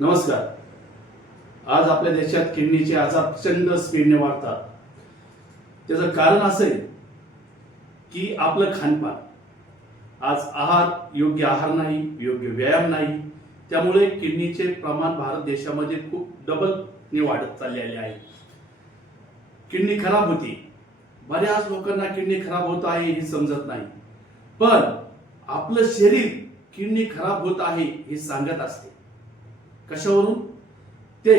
नमस्कार. आज आपल्या देशात किडनीचे आजार प्रचंड स्पीडने वाढतात. त्याचं कारण असं आहे की आपलं खानपान. आज योग्य आहार नाही, योग्य व्यायाम नाही, त्यामुळे किडनीचे प्रमाण भारत देशामध्ये खूप डबलने वाढत चाललेले आहे. किडनी खराब होती. बऱ्याच लोकांना किडनी खराब होत आहे हे समजत नाही, पण आपलं शरीर किडनी खराब होत आहे हे सांगत असते. कशावरून? ते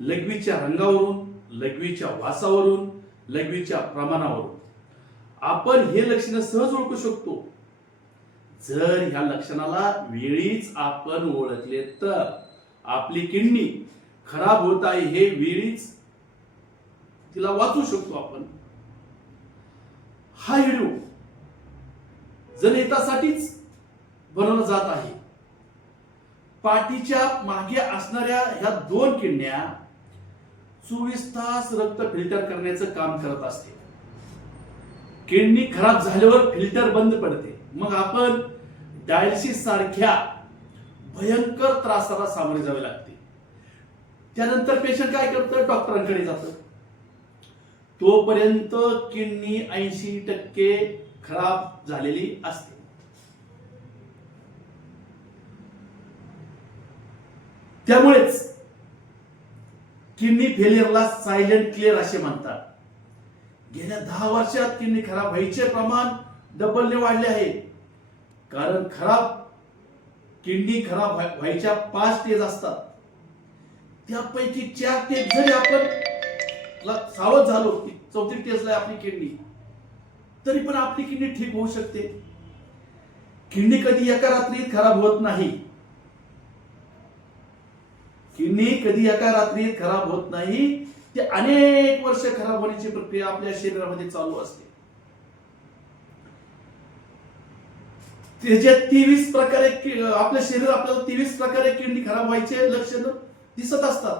लघवीच्या रंगावरून, लघवीच्या वासावरून, लघवीच्या प्रमाणावरून. आपण हे लक्षण सहज ओळखू शकतो जर ह्या लक्षणाला वेळीच आपण ओळखले तर. आपली किडनी खराब होत आहे हे वेळीच तिला वाचू शकतो आपण. हा व्हिडिओ जनहितासाठीच बनवला जात आहे. पाठीच्या मागे असणाऱ्या ह्या दोन किडन्या 24 तास रक्त फिल्टर करण्याचं काम करत असते. किडनी खराब झाल्यावर फिल्टर बंद पडते, मग आपण डायलिसिस सारख्या भयंकर त्रासाला सामोरे जावे लागते. त्यानंतर पेशंट काय करतं? डॉक्टरांकडे जातं. तोपर्यंत किडनी 80% खराब झालेली असते. त्यामुळेच किडनी फेलियरला सायलेंट क्लिअर असे म्हणतात. गेल्या 10 वर्षात किडनी खराब व्हायचे प्रमाण डबलने वाढले आहे. कारण किडनी खराब व्हायच्या 5 स्टेज असतात. त्यापैकी 4 स्टेज जरी आपण सावध झालो की 4थी स्टेजला आपली किडनी, तरी पण आपली किडनी ठीक होऊ शकते. किडनी कधी एका रात्रीत खराब होत नाही. किडनी कधी एका रात्रीत खराब होत नाही. ते अनेक वर्ष खराब होण्याची प्रक्रिया आपल्या शरीरामध्ये चालू असते. त्याचे 23 प्रकारे आपलं शरीर आपल्याला 23 प्रकारे किडनी खराब व्हायचे लक्षण दिसत असतात,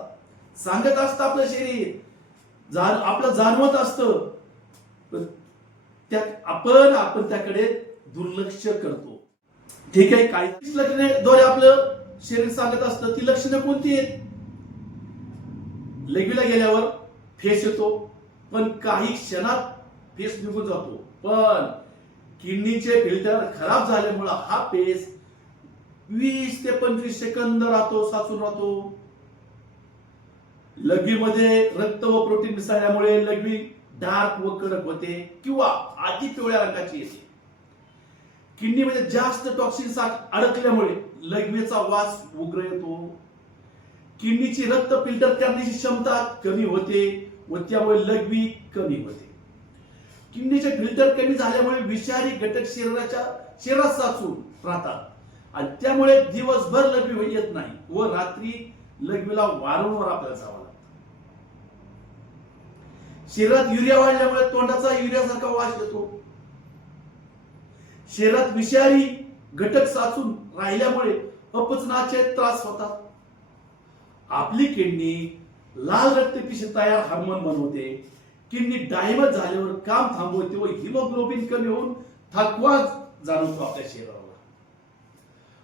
सांगत असतं आपलं शरीर, आपलं जाणवत असतं. आपण त्याकडे दुर्लक्ष करतो. ठीक आहे, काही लक्षणाद्वारे आपलं शरीर सांगत असतं. ती लक्षणं कोणती आहेत? लघवीला गेल्यावर फेस येतो, पण काही क्षणात फेस निघून जातो. पण किडनीचे फिल्टर खराब झाल्यामुळे हा फेस 20 ते 25 सेकंद राहतो, साचून राहतो. लघवीमध्ये रक्त व प्रोटीन मिसळल्यामुळे लघवी डार्क व कडक होते किंवा अति पिवळ्या रंगाची येते. किडनीमध्ये जास्त टॉक्सिन्स अडकल्यामुळे लघवीचा वास उग्र येतो. किडनीची रक्त फिल्टर करण्याची क्षमता कमी होते व त्यामुळे लघवी कमी होते. किडनीचे फिल्टर कमी झाल्यामुळे विषारी घटक शरीरात साचून राहतात आणि त्यामुळे दिवसभर लघवी येत नाही व रात्री लघवीला वारंवार आपल्याला जावं लागतं. शरीरात युरिया वाढल्यामुळे तोंडाचा युरियासारखा वास येतो. शरीरात विषारी घटक साचून राहिल्यामुळे अपचनाचे त्रास होतात. आपली किडनी लाल रक्तपेशी तयार हार्मोन बनवते. किडनी डायमंड झाल्यावर काम थांबवते व हिमोग्लोबिन कमी होऊन थकवा जाणवतो आपल्या शरीराला.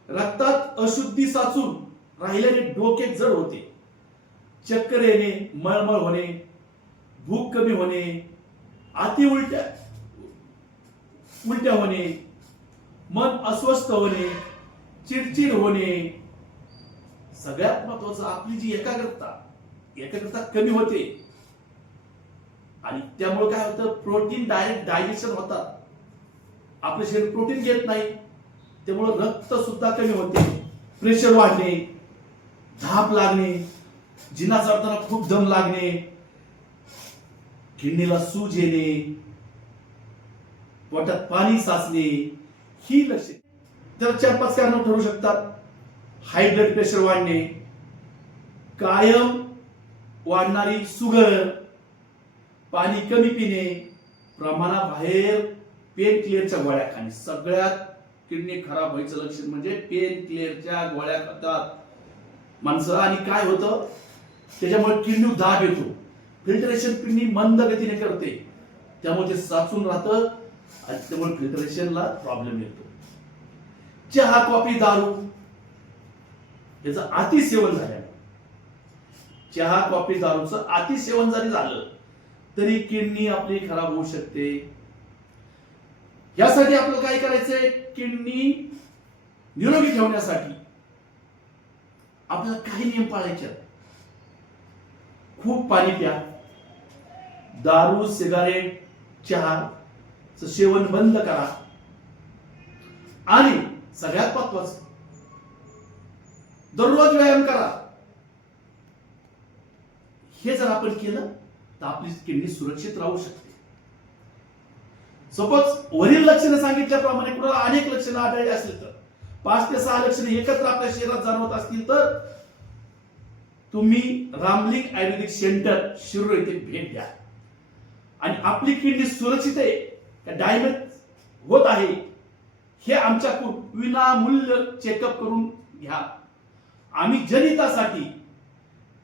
रक्तात अशुद्धी साचून राहिल्याने डोके जड होते, चक्कर येणे, मळमळ होणे, भूक कमी होणे, अति उलट्या होणे, मन अस्वस्थ होणे, चिडचिड होणे. सगळ्यात महत्वाचं आपली जी एकाग्रता कमी होते आणि त्यामुळे काय होतं? प्रोटीन डायरेक्ट डायजेशन होतात. आपलं शरीर प्रोटीन घेत नाही, त्यामुळे रक्त सुद्धा कमी होते. प्रेशर वाढणे, धाप लागणे, जिना चढताना खूप दम लागणे, किडनीला सूज येणे, पोटात पाणी साचणे, ही लक्षणे. तर 4-5 कारण ठरू शकतात. हाय ब्लड प्रेशर वाढणे, कायम वाढणारी शुगर, पाणी कमी पिणे, प्रमाणाबाहेर पेन क्लिअरच्या गोळ्या खाणे. सगळ्यात किडनी खराब व्हायचं लक्षण म्हणजे पेन क्लिअरच्या गोळ्या खातात माणसं. आणि काय होतं? त्याच्यामुळे किडनी दाब येतो. फिल्टरेशन किडनी मंद गतीने करते, त्यामुळे ते साचून राहतं आणि त्यामुळे फिल्टरेशनला प्रॉब्लेम येतो. चहा, कॉफी, दारू याचं अति सेवन झाल्याने चहा कॉफी दारूचं अतिसेवन जरी झालं तरी किडनी आपली खराब होऊ शकते. यासाठी आपल्याला काय करायचंय, किडनी निरोगी ठेवण्यासाठी आपल्याला काही नियम पाळायचे. खूप पाणी प्या, दारू सिगारेट चहाचं सेवन बंद करा, आणि सगळ्यात महत्वाचं दररोज व्यायाम करा. हे जर आपण केलं तर आपली किडनी सुरक्षित राहू शकते. सपोज वरील लक्षणे सांगितल्याप्रमाणे कुणाला अनेक लक्षणं आढळली असतील तर 5 ते 6 लक्षणे एकत्र आपल्या शरीरात जाणवत असतील तर तुम्ही रामलिंग आयुर्वेदिक सेंटर शिरूर येथे भेट द्या आणि आपली किडनी सुरक्षित आहे का डॅमेज होत आहे हे आमच्याकडून विनामूल्य चेकअप करून घ्या. आम्ही जनहितासाठी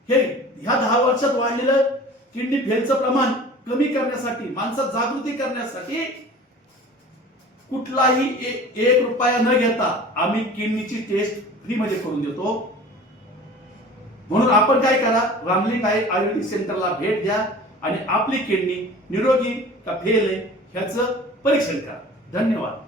हे ह्या 10 वर्षात वाढलेलं किडनी फेलचं प्रमाण कमी करण्यासाठी, माणसात जागृती करण्यासाठी कुठलाही 1 रुपया न घेता आम्ही किडनीची टेस्ट फ्री मध्ये करून देतो. म्हणून आपण काय करा, रामलिंग आयुर्वेदिक सेंटरला भेट द्या आणि आपली किडनी निरोगी का फेल आहे ह्याचं परीक्षण करा. धन्यवाद.